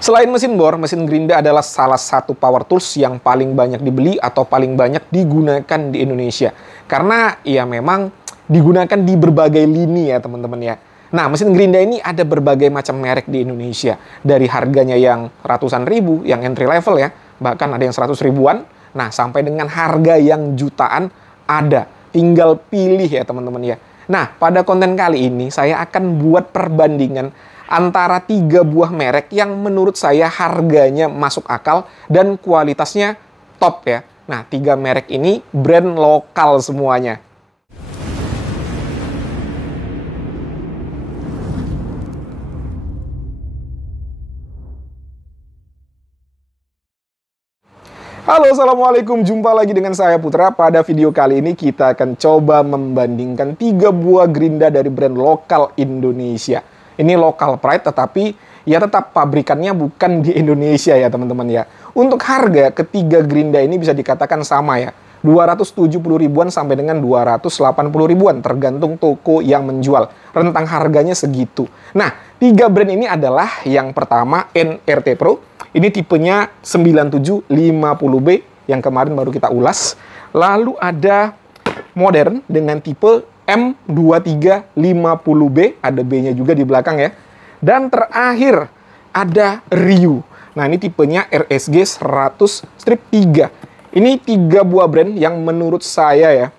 Selain mesin bor, mesin gerinda adalah salah satu power tools yang paling banyak dibeli atau paling banyak digunakan di Indonesia. Karena ya memang digunakan di berbagai lini ya teman-teman ya. Nah, mesin gerinda ini ada berbagai macam merek di Indonesia. Dari harganya yang ratusan ribu, yang entry level ya, bahkan ada yang 100 ribuan. Nah, sampai dengan harga yang jutaan ada. Tinggal pilih ya teman-teman ya. Nah, pada konten kali ini saya akan buat perbandingan antara 3 buah merek yang menurut saya harganya masuk akal dan kualitasnya top ya. Nah, 3 merek ini brand lokal semuanya. Halo, Assalamualaikum. Jumpa lagi dengan saya Putra. Pada video kali ini kita akan coba membandingkan 3 buah gerinda dari brand lokal Indonesia. Ini local pride, tetapi ya tetap pabrikannya bukan di Indonesia ya teman-teman ya. Untuk harga ketiga gerinda ini bisa dikatakan sama ya. 270 ribuan sampai dengan 280 ribuan tergantung toko yang menjual. Rentang harganya segitu. Nah, 3 brand ini adalah yang pertama NRT Pro. Ini tipenya 9750B yang kemarin baru kita ulas. Lalu ada modern dengan tipe M2350B, ada B-nya juga di belakang ya. Dan terakhir ada Ryu. Nah, ini tipenya RSG 100-3. Ini 3 buah brand yang menurut saya ya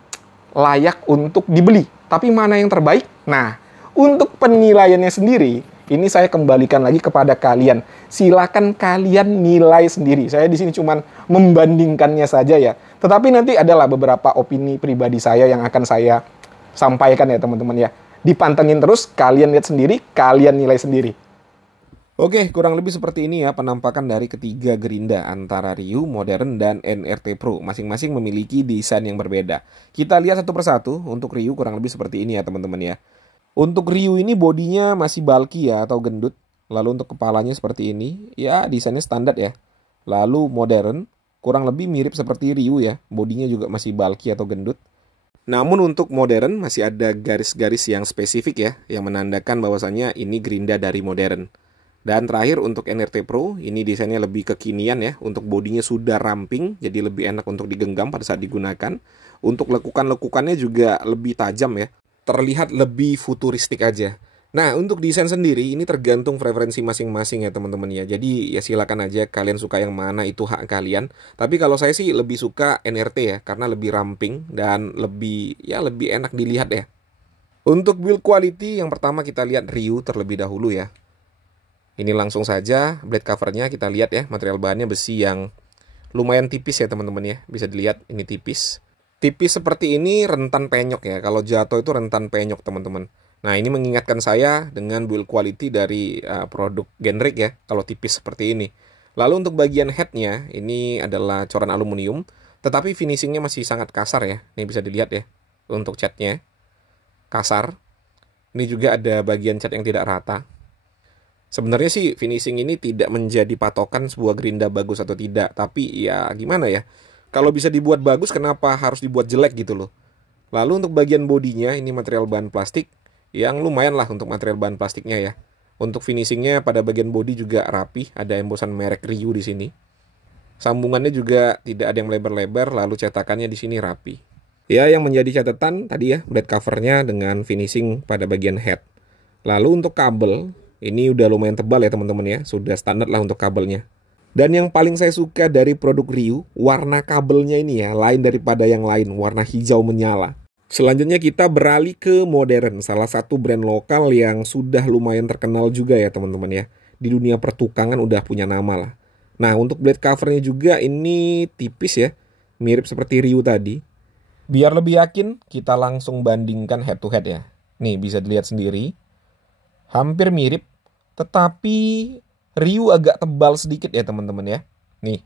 layak untuk dibeli. Tapi mana yang terbaik? Nah, untuk penilaiannya sendiri, ini saya kembalikan lagi kepada kalian. Silakan kalian nilai sendiri. Saya di sini cuma membandingkannya saja ya. Tetapi nanti adalah beberapa opini pribadi saya yang akan saya sampaikan ya teman-teman ya. Dipantengin terus, kalian lihat sendiri, kalian nilai sendiri. Oke, kurang lebih seperti ini ya penampakan dari ketiga gerinda antara Ryu, Modern, dan NRT Pro. Masing-masing memiliki desain yang berbeda. Kita lihat satu persatu. Untuk Ryu kurang lebih seperti ini ya teman-teman ya. Untuk Ryu ini bodinya masih bulky ya atau gendut. Lalu untuk kepalanya seperti ini, ya desainnya standar ya. Lalu Modern kurang lebih mirip seperti Ryu ya. Bodinya juga masih bulky atau gendut. Namun untuk Modern masih ada garis-garis yang spesifik ya, yang menandakan bahwasannya ini gerinda dari Modern. Dan terakhir untuk NRT Pro, ini desainnya lebih kekinian ya, untuk bodinya sudah ramping, jadi lebih enak untuk digenggam pada saat digunakan. Untuk lekukan-lekukannya juga lebih tajam ya, terlihat lebih futuristik aja. Nah, untuk desain sendiri ini tergantung preferensi masing-masing ya teman-teman ya. Jadi ya silakan aja kalian suka yang mana, itu hak kalian. Tapi kalau saya sih lebih suka NRT ya, karena lebih ramping dan lebih enak dilihat ya. Untuk build quality yang pertama kita lihat Ryu terlebih dahulu ya. Ini langsung saja blade covernya kita lihat ya, material bahannya besi yang lumayan tipis ya teman-teman ya. Bisa dilihat ini tipis. Tipis seperti ini rentan penyok ya. Kalau jatuh itu rentan penyok teman-teman. Nah, ini mengingatkan saya dengan build quality dari produk Generic ya, kalau tipis seperti ini. Lalu untuk bagian headnya, ini adalah coran aluminium, tetapi finishingnya masih sangat kasar ya. Ini bisa dilihat ya, untuk catnya. Kasar. Ini juga ada bagian cat yang tidak rata. Sebenarnya sih finishing ini tidak menjadi patokan sebuah gerinda bagus atau tidak. Tapi ya gimana ya, kalau bisa dibuat bagus, kenapa harus dibuat jelek gitu loh. Lalu untuk bagian bodinya, ini material bahan plastik. Yang lumayan lah untuk material bahan plastiknya ya. Untuk finishingnya pada bagian bodi juga rapi, ada embosan merek Ryu di sini. Sambungannya juga tidak ada yang lebar-lebar, lalu cetakannya di sini rapi. Ya, yang menjadi catatan tadi ya, blade covernya dengan finishing pada bagian head. Lalu untuk kabel, ini udah lumayan tebal ya teman-teman ya, sudah standar lah untuk kabelnya. Dan yang paling saya suka dari produk Ryu, warna kabelnya ini ya, lain daripada yang lain, warna hijau menyala. Selanjutnya kita beralih ke Modern, salah satu brand lokal yang sudah lumayan terkenal juga ya teman-teman ya. Di dunia pertukangan udah punya nama lah. Nah, untuk blade covernya juga ini tipis ya, mirip seperti Ryu tadi. Biar lebih yakin, kita langsung bandingkan head to head ya. Nih, bisa dilihat sendiri. Hampir mirip, tetapi Ryu agak tebal sedikit ya teman-teman ya. Nih,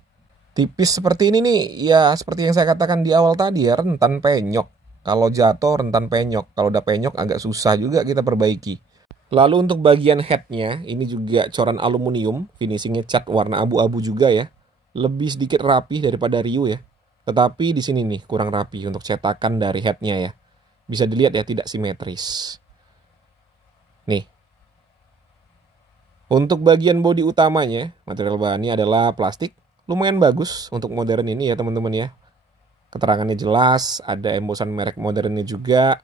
tipis seperti ini nih, ya seperti yang saya katakan di awal tadi ya, rentan penyok. Kalau jatuh rentan penyok, kalau udah penyok agak susah juga kita perbaiki. Lalu untuk bagian headnya, ini juga coran aluminium, finishingnya cat warna abu-abu juga ya. Lebih sedikit rapi daripada Ryu ya. Tetapi di sini nih kurang rapi untuk cetakan dari headnya ya. Bisa dilihat ya, tidak simetris. Nih. Untuk bagian bodi utamanya, material bahannya adalah plastik. Lumayan bagus untuk modern ini ya teman-teman ya. Keterangannya jelas, ada embosan merek modernnya juga.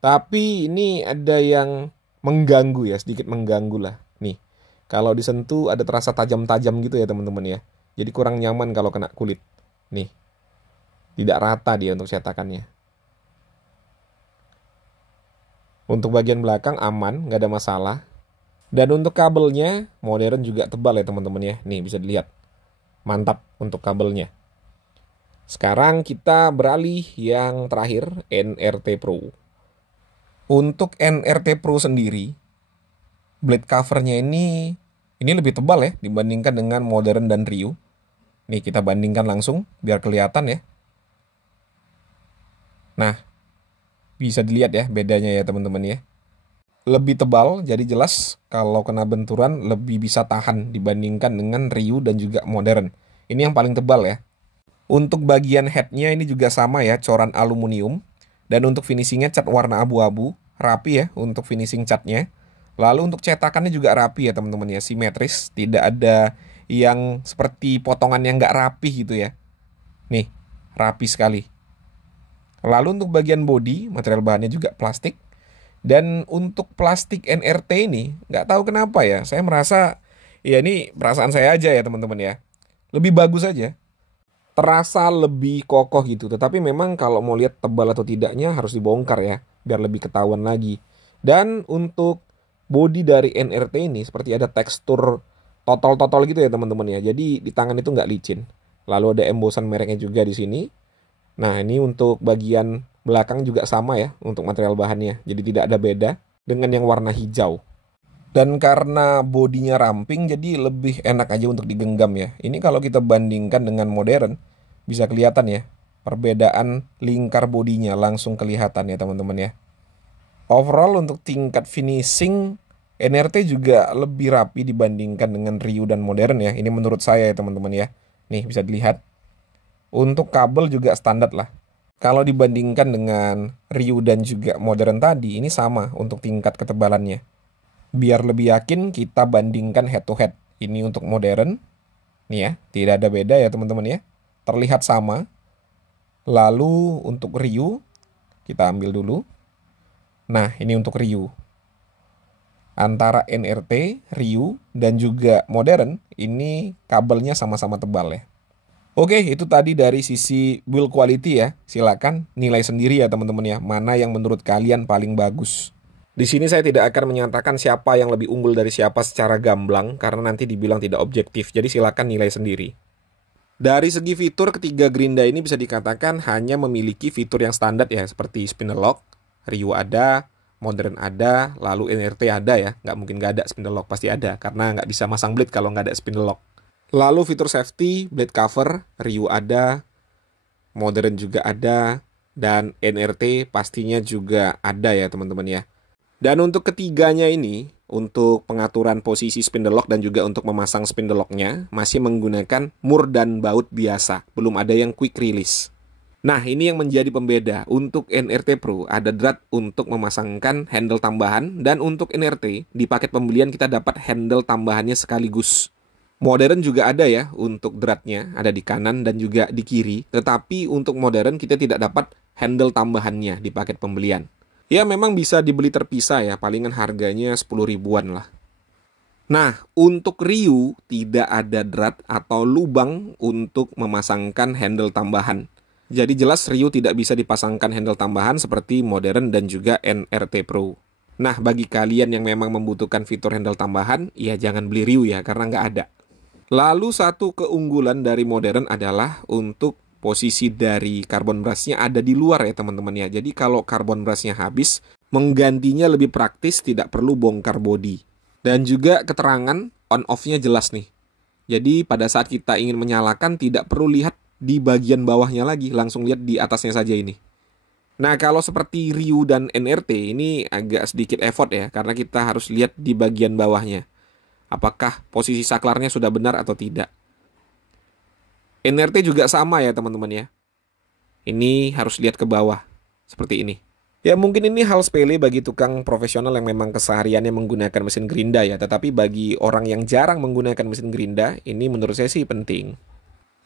Tapi ini ada yang mengganggu ya, sedikit mengganggu lah. Nih, kalau disentuh ada terasa tajam-tajam gitu ya teman-teman ya. Jadi kurang nyaman kalau kena kulit. Nih, tidak rata dia untuk cetakannya. Untuk bagian belakang aman, nggak ada masalah. Dan untuk kabelnya, modern juga tebal ya teman-teman ya. Nih, bisa dilihat. Mantap untuk kabelnya. Sekarang kita beralih yang terakhir, NRT Pro. Untuk NRT Pro sendiri, blade covernya ini lebih tebal ya dibandingkan dengan modern dan Ryu. Nih kita bandingkan langsung biar kelihatan ya. Nah, bisa dilihat ya bedanya ya teman-teman ya. Lebih tebal, jadi jelas kalau kena benturan lebih bisa tahan dibandingkan dengan Ryu dan juga modern. Ini yang paling tebal ya. Untuk bagian headnya ini juga sama ya, coran aluminium. Dan untuk finishingnya cat warna abu-abu, rapi ya untuk finishing catnya. Lalu untuk cetakannya juga rapi ya teman-teman ya, simetris. Tidak ada yang seperti potongan yang nggak rapi gitu ya. Nih, rapi sekali. Lalu untuk bagian bodi, material bahannya juga plastik. Dan untuk plastik NRT ini, nggak tahu kenapa ya, saya merasa, ya ini perasaan saya aja ya teman-teman ya. Lebih bagus aja. Terasa lebih kokoh gitu. Tetapi memang kalau mau lihat tebal atau tidaknya harus dibongkar ya, biar lebih ketahuan lagi. Dan untuk bodi dari NRT ini seperti ada tekstur totol-totol gitu ya teman-teman ya. Jadi di tangan itu nggak licin. Lalu ada embosan mereknya juga di sini. Nah ini untuk bagian belakang juga sama ya untuk material bahannya. Jadi tidak ada beda dengan yang warna hijau. Dan karena bodinya ramping jadi lebih enak aja untuk digenggam ya. Ini kalau kita bandingkan dengan modern bisa kelihatan ya. Perbedaan lingkar bodinya langsung kelihatan ya teman-teman ya. Overall untuk tingkat finishing NRT juga lebih rapi dibandingkan dengan Ryu dan modern ya. Ini menurut saya ya teman-teman ya. Nih bisa dilihat. Untuk kabel juga standar lah. Kalau dibandingkan dengan Ryu dan juga modern tadi, ini sama untuk tingkat ketebalannya. Biar lebih yakin kita bandingkan head to head. Ini untuk modern. Nih ya, tidak ada beda ya teman-teman ya. Terlihat sama. Lalu untuk Ryu, kita ambil dulu. Nah, ini untuk Ryu. Antara NRT, Ryu, dan juga modern, ini kabelnya sama-sama tebal ya. Oke, itu tadi dari sisi build quality ya. Silakan nilai sendiri ya teman-teman ya, mana yang menurut kalian paling bagus. Di sini saya tidak akan menyatakan siapa yang lebih unggul dari siapa secara gamblang, karena nanti dibilang tidak objektif, jadi silakan nilai sendiri. Dari segi fitur, ketiga Gerinda ini bisa dikatakan hanya memiliki fitur yang standar ya, seperti spindle lock, Ryu ada, modern ada, lalu NRT ada ya. Nggak mungkin nggak ada spindle lock, pasti ada, karena nggak bisa masang blade kalau nggak ada spindle lock. Lalu fitur safety, blade cover, Ryu ada, modern juga ada, dan NRT pastinya juga ada ya teman-teman ya. Dan untuk ketiganya ini, untuk pengaturan posisi spindle lock dan juga untuk memasang spindle locknya, masih menggunakan mur dan baut biasa, belum ada yang quick release. Nah ini yang menjadi pembeda, untuk NRT Pro ada drat untuk memasangkan handle tambahan, dan untuk NRT di paket pembelian kita dapat handle tambahannya sekaligus. Modern juga ada ya untuk dratnya, ada di kanan dan juga di kiri. Tetapi untuk modern kita tidak dapat handle tambahannya di paket pembelian. Ya memang bisa dibeli terpisah ya, palingan harganya 10 ribuan lah. Nah, untuk Ryu tidak ada drat atau lubang untuk memasangkan handle tambahan. Jadi jelas Ryu tidak bisa dipasangkan handle tambahan seperti modern dan juga NRT Pro. Nah, bagi kalian yang memang membutuhkan fitur handle tambahan, ya jangan beli Ryu ya, karena nggak ada. Lalu satu keunggulan dari modern adalah untuk posisi dari carbon brushnya ada di luar ya teman-teman ya. Jadi kalau carbon brushnya habis, menggantinya lebih praktis, tidak perlu bongkar bodi. Dan juga keterangan on-off-nya jelas nih. Jadi pada saat kita ingin menyalakan tidak perlu lihat di bagian bawahnya lagi, langsung lihat di atasnya saja ini. Nah kalau seperti Ryu dan NRT ini agak sedikit effort ya, karena kita harus lihat di bagian bawahnya. Apakah posisi saklarnya sudah benar atau tidak. NRT juga sama ya teman-teman ya. Ini harus lihat ke bawah. Seperti ini. Ya mungkin ini hal sepele bagi tukang profesional yang memang kesehariannya menggunakan mesin gerinda ya, tetapi bagi orang yang jarang menggunakan mesin gerinda, ini menurut saya sih penting.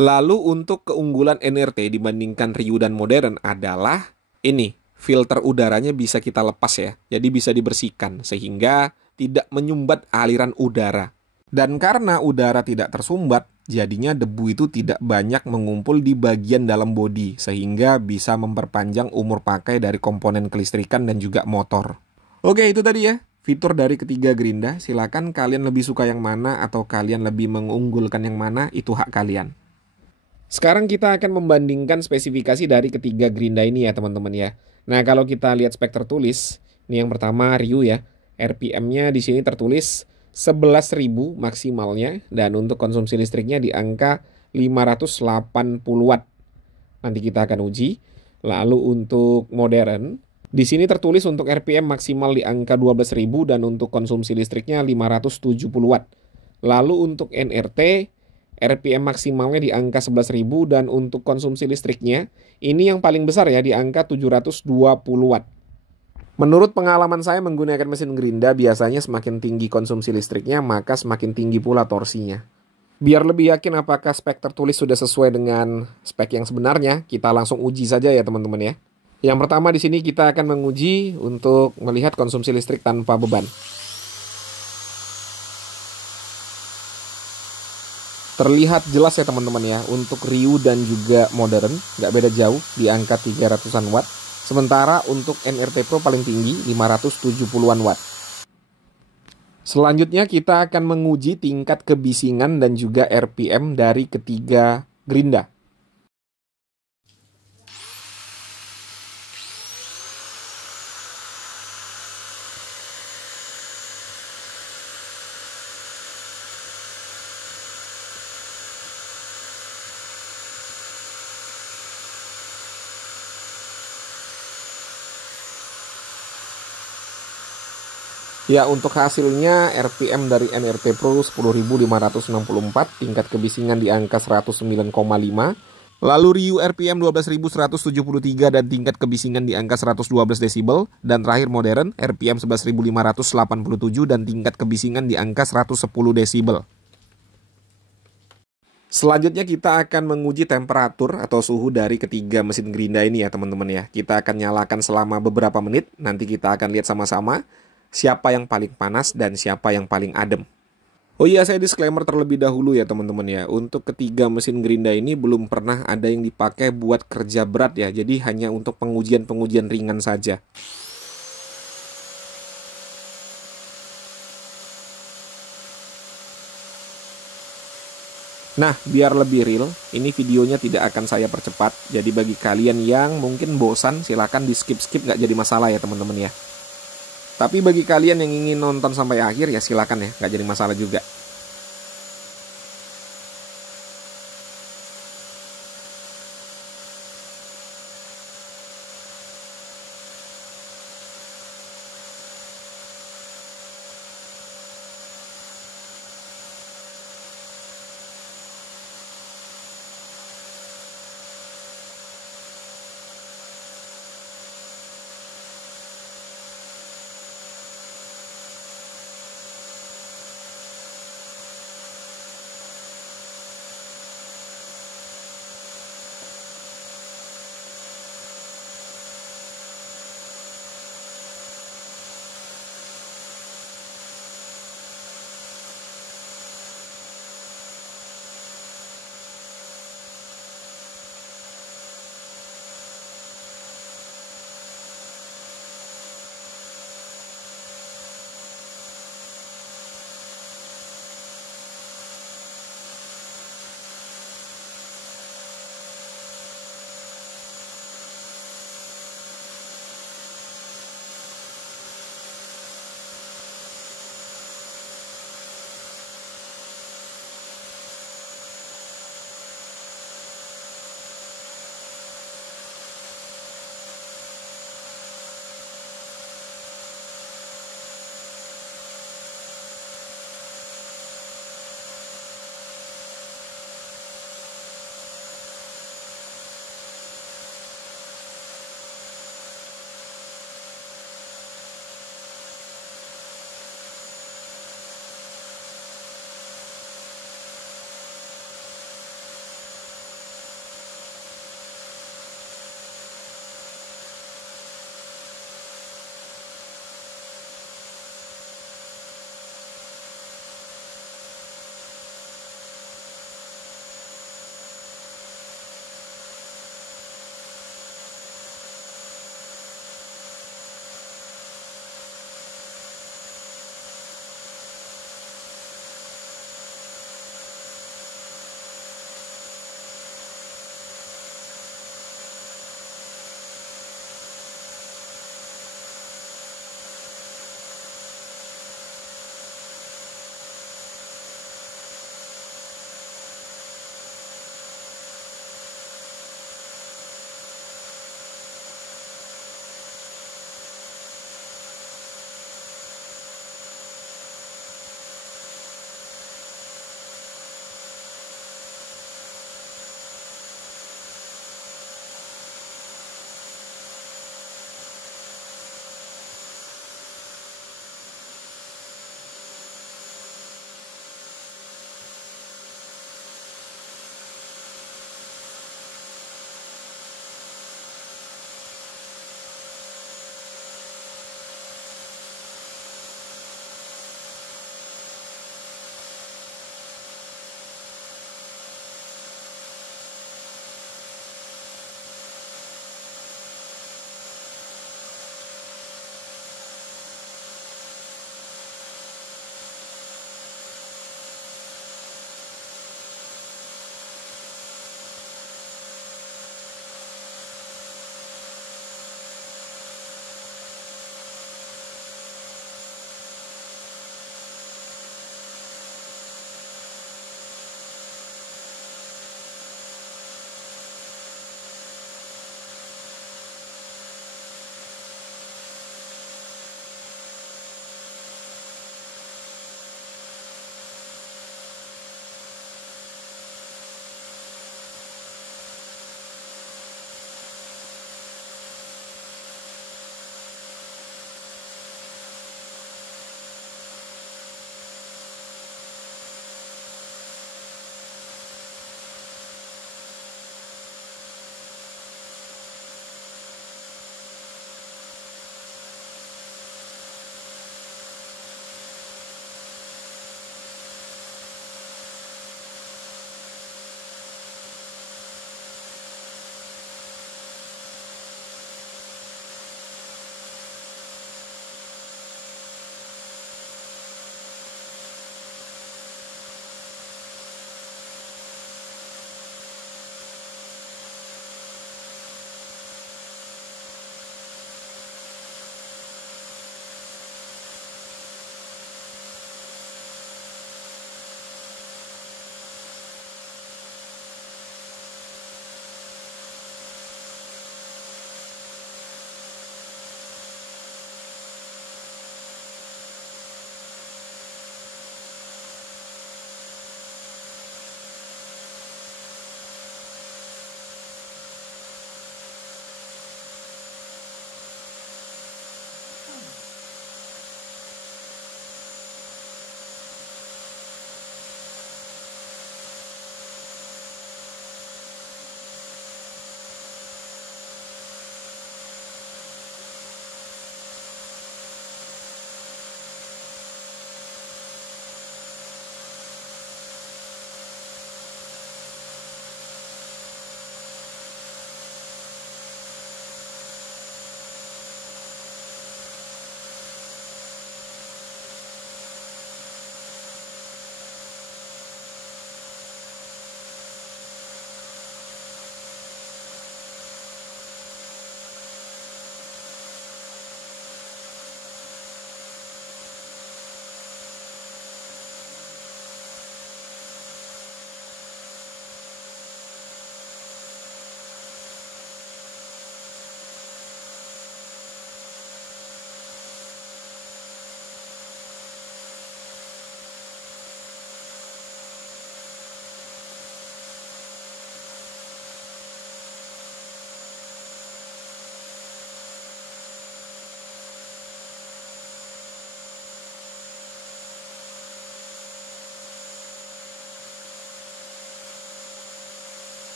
Lalu untuk keunggulan NRT dibandingkan Ryu dan modern adalah ini, filter udaranya bisa kita lepas ya, jadi bisa dibersihkan sehingga tidak menyumbat aliran udara. Dan karena udara tidak tersumbat, jadinya debu itu tidak banyak mengumpul di bagian dalam bodi, sehingga bisa memperpanjang umur pakai dari komponen kelistrikan dan juga motor. Oke, itu tadi ya, fitur dari ketiga gerinda. Silakan kalian lebih suka yang mana atau kalian lebih mengunggulkan yang mana, itu hak kalian. Sekarang kita akan membandingkan spesifikasi dari ketiga gerinda ini ya teman-teman ya. Nah kalau kita lihat spek tertulis, ini yang pertama Ryu ya, RPM-nya di sini tertulis 11.000 maksimalnya dan untuk konsumsi listriknya di angka 580 watt. Nanti kita akan uji. Lalu untuk modern, di sini tertulis untuk RPM maksimal di angka 12.000 dan untuk konsumsi listriknya 570 watt. Lalu untuk NRT, RPM maksimalnya di angka 11.000 dan untuk konsumsi listriknya ini yang paling besar ya di angka 720 watt. Menurut pengalaman saya menggunakan mesin gerinda biasanya semakin tinggi konsumsi listriknya maka semakin tinggi pula torsinya. Biar lebih yakin apakah spek tertulis sudah sesuai dengan spek yang sebenarnya, kita langsung uji saja ya teman-teman ya. Yang pertama di sini kita akan menguji untuk melihat konsumsi listrik tanpa beban. Terlihat jelas ya teman-teman ya, untuk Ryu dan juga modern, nggak beda jauh di angka 300-an watt. Sementara untuk NRT Pro paling tinggi 570-an watt. Selanjutnya kita akan menguji tingkat kebisingan dan juga RPM dari ketiga gerinda. Ya, untuk hasilnya RPM dari NRT Pro 10.564, tingkat kebisingan di angka 109,5. Lalu Ryu RPM 12.173 dan tingkat kebisingan di angka 112 desibel. Dan terakhir modern RPM 11.587 dan tingkat kebisingan di angka 110 desibel. Selanjutnya kita akan menguji temperatur atau suhu dari ketiga mesin gerinda ini ya teman-teman ya. Kita akan nyalakan selama beberapa menit, nanti kita akan lihat sama-sama siapa yang paling panas dan siapa yang paling adem. Oh iya, saya disclaimer terlebih dahulu ya teman-teman ya. Untuk ketiga mesin gerinda ini belum pernah ada yang dipakai buat kerja berat ya. Jadi hanya untuk pengujian-pengujian ringan saja. Nah, biar lebih real, ini videonya tidak akan saya percepat. Jadi bagi kalian yang mungkin bosan, silahkan di skip-skip, nggak jadi masalah ya teman-teman ya. Tapi bagi kalian yang ingin nonton sampai akhir ya silakan ya, nggak jadi masalah juga.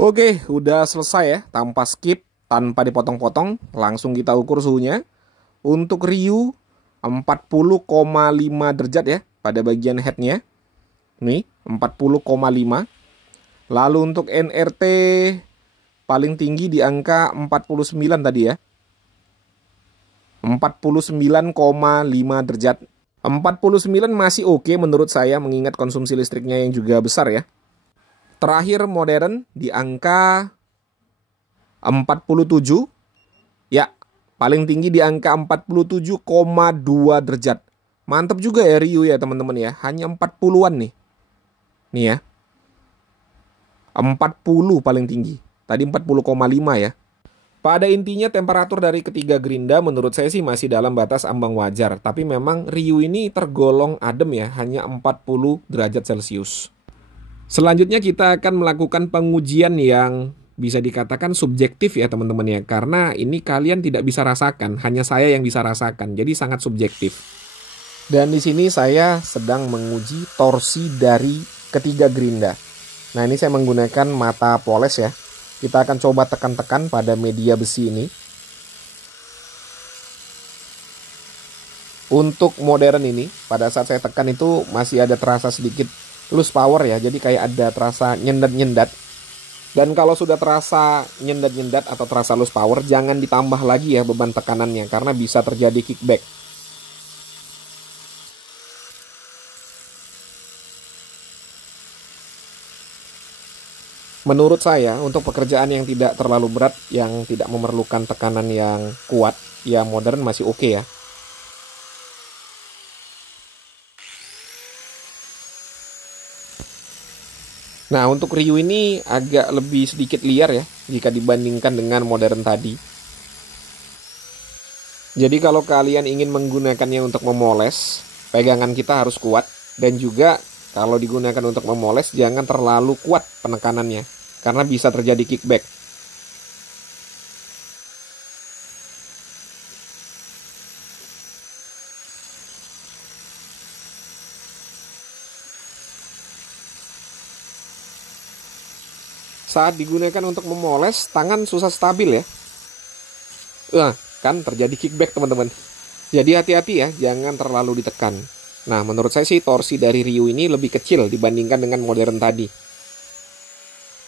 Oke, udah selesai ya, tanpa skip, tanpa dipotong-potong, langsung kita ukur suhunya. Untuk Ryu 40,5 derajat ya pada bagian headnya. Nih, 40,5. Lalu untuk NRT paling tinggi di angka 49 tadi ya. 49,5 derajat. 49 masih oke menurut saya mengingat konsumsi listriknya yang juga besar ya. Terakhir modern di angka 47. Ya, paling tinggi di angka 47,2 derajat. Mantap juga ya Ryu ya teman-teman ya. Hanya 40-an nih. Nih ya. 40 paling tinggi. Tadi 40,5 ya. Pada intinya temperatur dari ketiga gerinda menurut saya sih masih dalam batas ambang wajar. Tapi memang Ryu ini tergolong adem ya. Hanya 40 derajat Celcius. Selanjutnya kita akan melakukan pengujian yang bisa dikatakan subjektif ya teman-teman ya. Karena ini kalian tidak bisa rasakan. Hanya saya yang bisa rasakan. Jadi sangat subjektif. Dan di sini saya sedang menguji torsi dari ketiga gerinda. Nah ini saya menggunakan mata poles ya. Kita akan coba tekan-tekan pada media besi ini. Untuk modern ini, pada saat saya tekan itu masih ada terasa sedikit loose power ya. Jadi kayak ada terasa nyendat-nyendat. Dan kalau sudah terasa nyendat-nyendat atau terasa loose power, jangan ditambah lagi ya beban tekanannya. Karena bisa terjadi kickback. Menurut saya, untuk pekerjaan yang tidak terlalu berat, yang tidak memerlukan tekanan yang kuat, ya modern masih oke ya. Nah, untuk Ryu ini agak lebih sedikit liar ya, jika dibandingkan dengan modern tadi. Jadi kalau kalian ingin menggunakannya untuk memoles, pegangan kita harus kuat, dan juga kalau digunakan untuk memoles, jangan terlalu kuat penekanannya. Karena bisa terjadi kickback. Saat digunakan untuk memoles, tangan susah stabil ya. Kan terjadi kickback teman-teman. Jadi hati-hati ya, jangan terlalu ditekan. Nah, menurut saya sih torsi dari Ryu ini lebih kecil dibandingkan dengan modern tadi.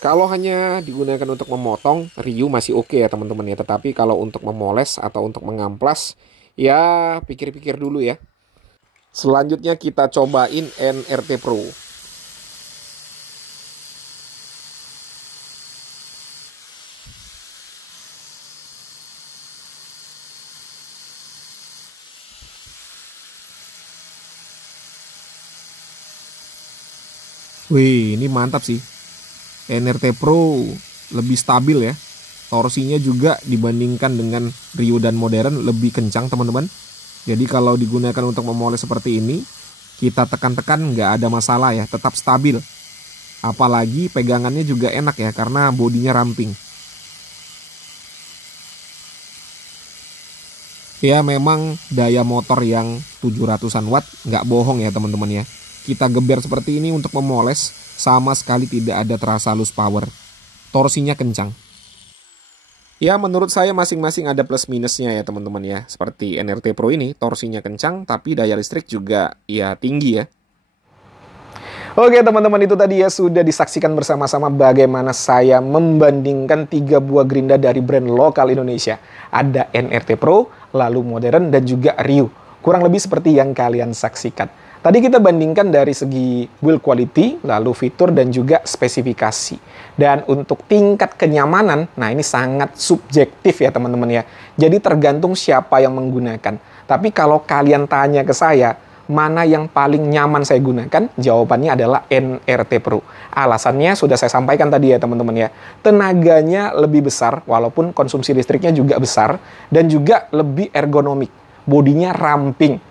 Kalau hanya digunakan untuk memotong, Ryu masih oke ya teman-teman ya. Tetapi kalau untuk memoles atau untuk mengamplas, ya pikir-pikir dulu ya. Selanjutnya kita cobain NRT Pro. Wih, ini mantap sih. NRT Pro lebih stabil ya. Torsinya juga dibandingkan dengan Ryu dan modern lebih kencang teman-teman. Jadi kalau digunakan untuk memoles seperti ini, kita tekan-tekan nggak ada masalah ya, tetap stabil. Apalagi pegangannya juga enak ya, karena bodinya ramping. Ya memang daya motor yang 700-an watt nggak bohong ya teman-teman ya. Kita geber seperti ini untuk memoles, sama sekali tidak ada terasa loose power. Torsinya kencang. Ya menurut saya masing-masing ada plus minusnya ya teman-teman ya. Seperti NRT Pro ini torsinya kencang tapi daya listrik juga ya tinggi ya. Oke teman-teman, itu tadi ya sudah disaksikan bersama-sama bagaimana saya membandingkan 3 buah gerinda dari brand lokal Indonesia. Ada NRT Pro, lalu modern dan juga Ryu. Kurang lebih seperti yang kalian saksikan. Tadi kita bandingkan dari segi build quality, lalu fitur dan juga spesifikasi. Dan untuk tingkat kenyamanan, nah ini sangat subjektif ya teman-teman ya. Jadi tergantung siapa yang menggunakan. Tapi kalau kalian tanya ke saya, mana yang paling nyaman saya gunakan? Jawabannya adalah NRT Pro. Alasannya sudah saya sampaikan tadi ya teman-teman ya. Tenaganya lebih besar, walaupun konsumsi listriknya juga besar. Dan juga lebih ergonomik. Bodinya ramping.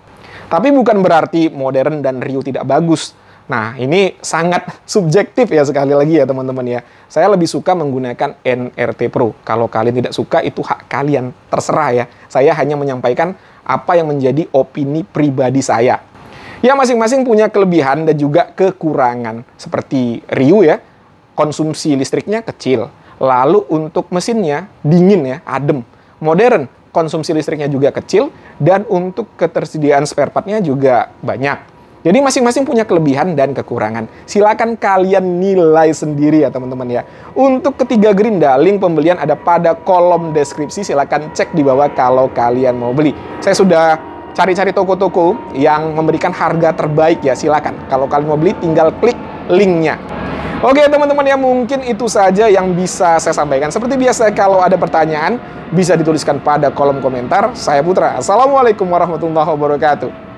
Tapi bukan berarti modern dan Ryu tidak bagus. Nah, ini sangat subjektif ya sekali lagi ya teman-teman ya. Saya lebih suka menggunakan NRT Pro. Kalau kalian tidak suka, itu hak kalian. Terserah ya. Saya hanya menyampaikan apa yang menjadi opini pribadi saya. Ya, masing-masing punya kelebihan dan juga kekurangan. Seperti Ryu ya. konsumsi listriknya kecil. Lalu untuk mesinnya dingin ya, adem. Modern, konsumsi listriknya juga kecil, dan untuk ketersediaan spare part-nya juga banyak. Jadi masing-masing punya kelebihan dan kekurangan. Silakan kalian nilai sendiri ya teman-teman ya. Untuk ketiga Gerinda, link pembelian ada pada kolom deskripsi. Silakan cek di bawah kalau kalian mau beli. Saya sudah cari-cari toko-toko yang memberikan harga terbaik ya. Silakan. Kalau kalian mau beli, tinggal klik linknya. Oke teman-teman ya, mungkin itu saja yang bisa saya sampaikan. Seperti biasa, kalau ada pertanyaan bisa dituliskan pada kolom komentar. Saya Putra. Assalamualaikum warahmatullahi wabarakatuh.